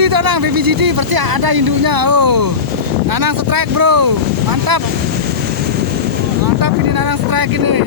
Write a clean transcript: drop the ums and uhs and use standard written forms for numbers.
GT tuh Nang, baby GT pasti ada induknya. Oh, Nanang strike bro, mantap, mantap ini Nanang strike ini.